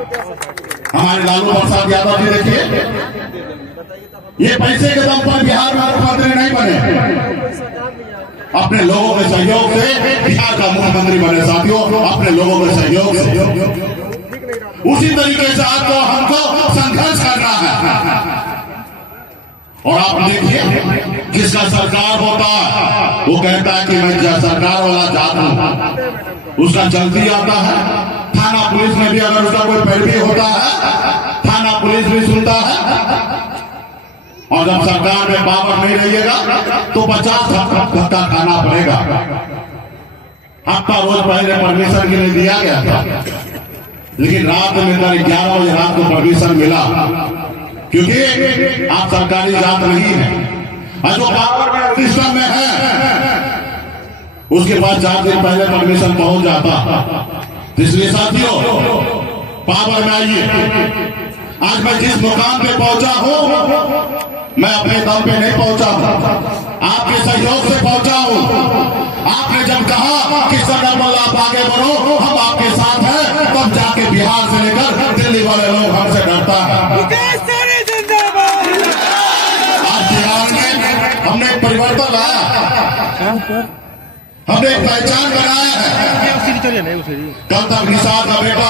हमारे लालू प्रसाद यादव जी देखिए, ये पैसे के दम पर बिहार में मुख्यमंत्री नहीं बने, अपने लोगों के सहयोग से बिहार का मुख्यमंत्री बने। साथियों, अपने लोगों के सहयोग से। उसी तरीके से आपको हमको संघर्ष करना है। और आप देखिए, जिसका सरकार होता है वो कहता है कि मैं सरकार वाला जात हूं, उसका जल्दी आता है। थाना पुलिस में भी अगर उसका कोई पैरवी होता है, थाना पुलिस भी सुनता है। और जब सरकार में पावर नहीं रहिएगा तो 50 धक्का खाना पड़ेगा। हफ्ता रोज पहले परमिशन के लिए दिया गया था, लेकिन रात में 11 बजे रात को परमिशन मिला, क्योंकि आप सरकारी जात नहीं है। और जो पावर सिस्टम में है उसके बाद 4 दिन पहले परमिशन पहुंच जाता। इसलिए साथियों, पावर में आइए। आज मैं जिस मुकाम पे पहुंचा हूं, मैं अपने दम पे नहीं पहुंचा हूं, आपके सहयोग से पहुंचा हूं। आपने जब कहा कि सरदार आप आगे बढ़ो, हम आपके साथ हैं, तब जाके बिहार से लेकर दिल्ली वाले लोग हमसे डरता है। आज बिहार में हमने एक परिवर्तन लाया, हमने एक पहचान बनाया है। कल तक निषाद का बेटा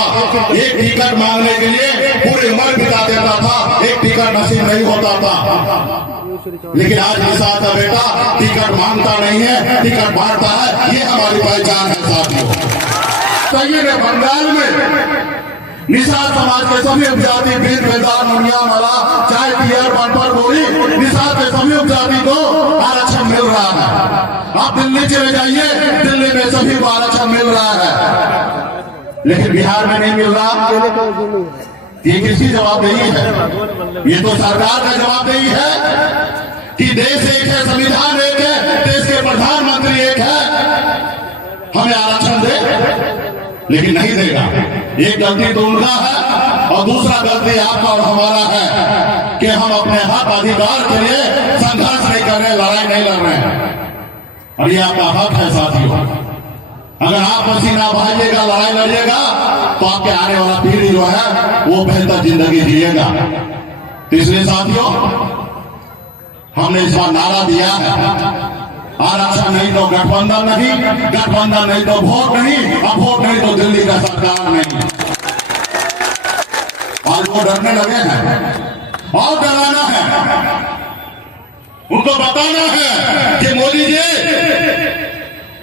एक टिकट मांगने के लिए पूरी उम्र बिता देता था, एक टिकट नसीब नहीं होता था। लेकिन आज निषाद का बेटा टिकट मांगता नहीं है, टिकट बांटता है। ये हमारी पहचान है साथियों। कई ने बंगाल में निषाद समाज के सभी उपजाति, बीर बेदार, मुनिया, मला, चाय, पियर, बनपर, गोरी, निषाद के सभी उपजाति को आरक्षण मिल रहा है। आप दिल्ली चले जाइए, दिल्ली में सभी को आरक्षण मिल रहा है, लेकिन बिहार में नहीं मिल रहा। ये किसकी जवाबदेही है? ये तो सरकार का जवाबदेही है कि देश एक है, संविधान एक है, देश के प्रधानमंत्री एक है। हमें आरक्षण दे, लेकिन नहीं देगा। एक गलती तो उनका है और दूसरा गलती आपका और हमारा है कि हम अपने हक अधिकार के लिए संघर्ष नहीं कर रहे, लड़ाई नहीं लड़ रहे हैं। और ये आपका हक है साथियों। अगर आप पसीना बहाइएगा, लड़ाई लड़िएगा, तो आपके आने वाला पीढ़ी जो है वो बेहतर जिंदगी जिएगा। इसलिए साथियों, हमने इस बार नारा दिया है, आरक्षण नहीं तो गठबंधन नहीं, गठबंधन नहीं तो वोट नहीं, अब वोट नहीं तो दिल्ली का सरकार नहीं। आज वो डरने लगे हैं और डराना है, उनको बताना है कि मोदी जी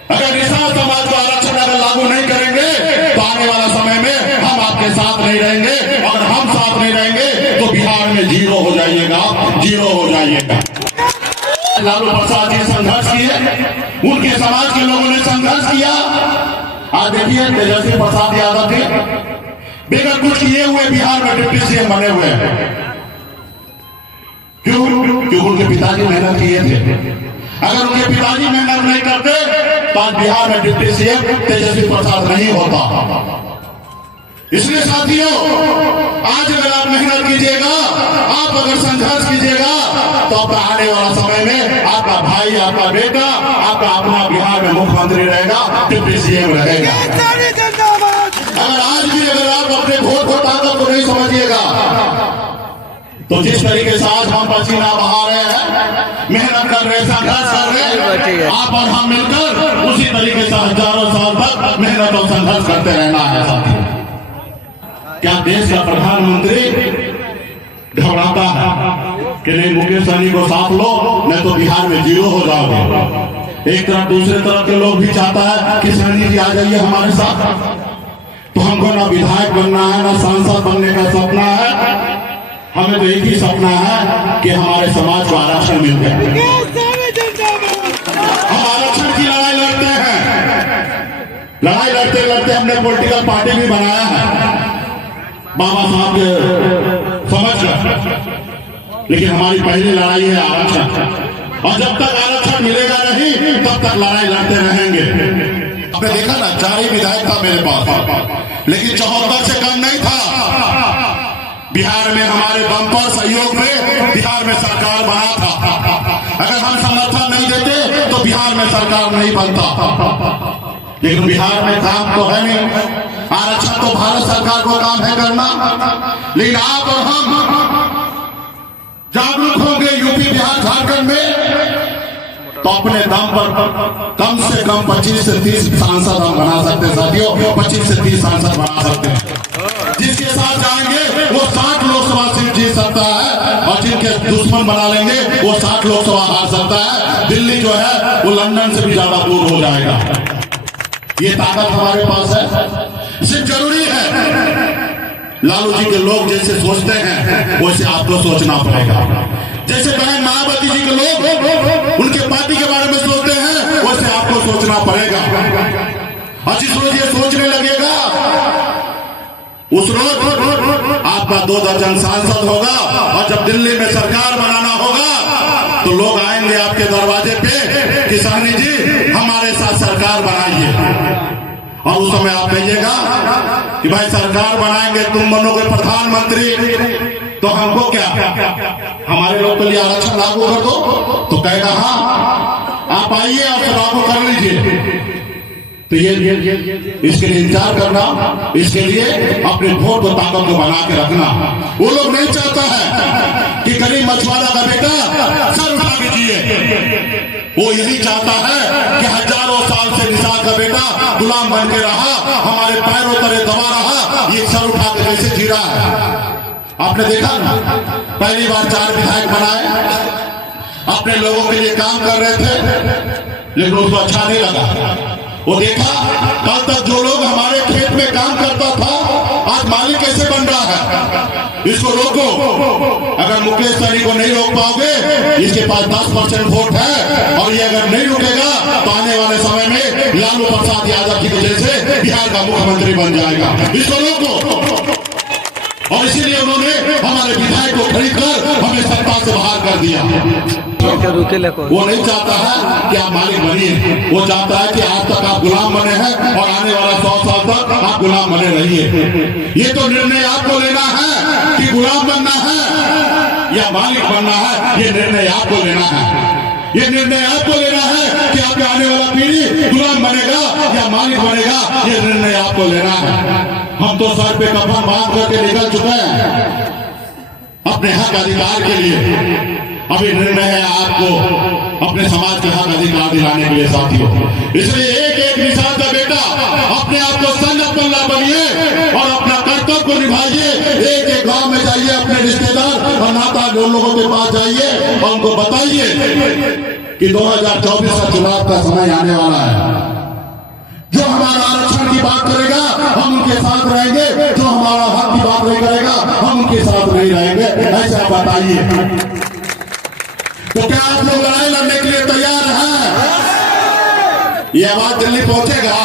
अगर निषाद समाज को आरक्षण अगर लागू नहीं करेंगे तो आने वाला समय में हम आपके साथ नहीं रहेंगे। अगर हम साथ नहीं रहेंगे तो बिहार में जीरो हो जाइएगा, जीरो हो जाइएगा। लालू प्रसाद जी संघर्ष किए, उनके समाज के लोगों ने संघर्ष किया। आज देखिए, तेजस्वी प्रसाद यादव जी बिना कुछ किए हुए बिहार में डिप्टी सीएम बने हुए हैं। क्यों? क्योंकि उनके पिताजी मेहनत किए थे। अगर उनके पिताजी मेहनत नहीं करते तो आज बिहार में डिप्टी सीएम तेजस्वी प्रसाद नहीं होता। इसलिए साथियों, आज अगर आप मेहनत कीजिएगा, आप अगर संघर्ष कीजिएगा, तो आपका आने वाला समय में आपका भाई, आपका बेटा, आपका अपना बिहार में मुख्यमंत्री रहेगा, डिप्टी सीएम रहेगा। अगर आज भी अगर आप अपने वोट को ताकत को नहीं समझिएगा, तो जिस तरीके से आज हम पसीना बहा रहे हैं, मेहनत कर रहे हैं, संघर्ष कर रहे हैं, आप और हम मिलकर उसी तरीके से हजारों साल तक मेहनत और संघर्ष करते रहना है साथियों। क्या देश का प्रधानमंत्री घबराता है कि नहीं मुकेश सहनी को साथ लो, नहीं तो बिहार में जीरो हो जाओगे। एक तरफ दूसरे तरफ के लोग भी चाहता है कि सहनी जी आ जाइए हमारे साथ। तो हमको ना विधायक बनना है, ना सांसद बनने का सपना है। हमें तो एक ही सपना है कि हमारे समाज को आरक्षण मिल जाए। हम आरक्षण की लड़ाई लड़ते हैं, लड़ाई लड़ते लड़ते हमने पॉलिटिकल पार्टी भी बनाया है बाबा साहब के समझ कर। लेकिन हमारी पहली लड़ाई है आरक्षण, और जब तक आरक्षण मिलेगा नहीं तब तक लड़ाई लड़ते रहेंगे। आपने देखा ना, 4 ही विधायक था मेरे पास, लेकिन 74 से कम नहीं था। बिहार में हमारे बम्पर सहयोग में बिहार में सरकार बना था। अगर हम समर्थन नहीं देते तो बिहार में सरकार नहीं बनता। लेकिन बिहार में काम तो है नहीं, आरक्षण तो भारत सरकार को काम है करना, लेकिन आप और हम जागरूक होंगे यूपी बिहार झारखंड में तो अपने दम पर कम से कम 25 से 30 सांसद हम बना सकते हैं साथियों, 25 से 30 सांसद बना सकते हैं। जिसके साथ जाएंगे वो 60 लोकसभा सीट जीत सकता है और जिनके दुश्मन बना लेंगे वो 60 लोकसभा हार सकता है। दिल्ली जो है वो लंदन से भी ज्यादा दूर हो जाएगा। ये ताकत हमारे पास है। सिर्फ जरूरी है लालू जी के लोग जैसे सोचते हैं वैसे आपको सोचना पड़ेगा। जैसे बहन मायावती जी के लोग उनके पार्टी के बारे में सोचते हैं वैसे आपको सोचना पड़ेगा। और जिस रोज ये सोचने लगेगा उस रोज आपका 2 दर्जन सांसद होगा और जब दिल्ली में सरकार बनाना होगा तो लोग आएंगे आपके दरवाजे पे कि सहनी जी हमारे साथ सरकार बनाइए। और उस समय आप कहिएगा कि भाई सरकार बनाएंगे, तुम बनोगे प्रधानमंत्री, तो हमको क्या, हमारे लोग के लिए आरक्षण लागू कर दो। तो कहेगा हाँ आप आइए और लागू कर लीजिए। तो ये इसके लिए इंतजार करना, इसके लिए अपने वोट को ताकत को बना के रखना। वो लोग नहीं चाहता है कि गरीब मछुआरा का बेटा सर उठा के जिए। वो यही चाहता है कि हजारों साल से निषाद का बेटा गुलाम बन के रहा, हमारे पैरों तले दबा रहा, ये सर उठा के कैसे जी रहा है। आपने देखा ना, पहली बार 4 विधायक बनाए, अपने लोगों के लिए काम कर रहे थे, लेकिन उसको अच्छा नहीं लगा। वो देखा कल तक जो लोग हमारे खेत में काम करता था आज मालिक कैसे बन रहा है, इसको रोको। अगर मुकेश सहनी को नहीं रोक पाओगे, इसके पास 10% वोट है और ये अगर नहीं रुकेगा तो आने वाले समय में लालू प्रसाद यादव जी के जैसे बिहार का मुख्यमंत्री बन जाएगा। इसको रोको। और इसीलिए उन्होंने हमारे विधायक को खरीद कर हमें सत्ता से बाहर कर दिया। वो नहीं चाहता है कि आप मालिक बनिए, वो चाहता है कि आज तक आप गुलाम बने हैं और आने वाला 100 साल तक आप गुलाम बने रहिए। ये तो निर्णय आपको लेना है कि गुलाम बनना है या मालिक बनना है, ये निर्णय आपको लेना है। ये निर्णय आपको लेना है कि आपके आने वाला पीढ़ी गुलाम बनेगा या मालिक बनेगा, ये निर्णय आपको लेना है। हम तो सर पे कफन बांध करके निकल चुके हैं अपने हक अधिकार के लिए। अभी निर्णय है आपको अपने समाज के हक अधिकार दिलाने के लिए साथियों। इसलिए एक एक निषाद का बेटा अपने आप को संगठन बनिए और अपना कर्तव्य को निभाइए। एक एक गांव में जाइए, अपने रिश्तेदार और नाता लोगों के पास जाइए और उनको बताइए कि 2024 का चुनाव का समय आने वाला है। जो हमारा आरक्षण की बात करेगा हम उनके साथ रहेंगे, जो हमारा हक की बात नहीं करेगा हम उनके साथ नहीं रहेंगे। ऐसा बताइए। तो क्या आप लोग लड़ाई लड़ने के लिए तैयार हैं? ये आवाज दिल्ली पहुंचेगा।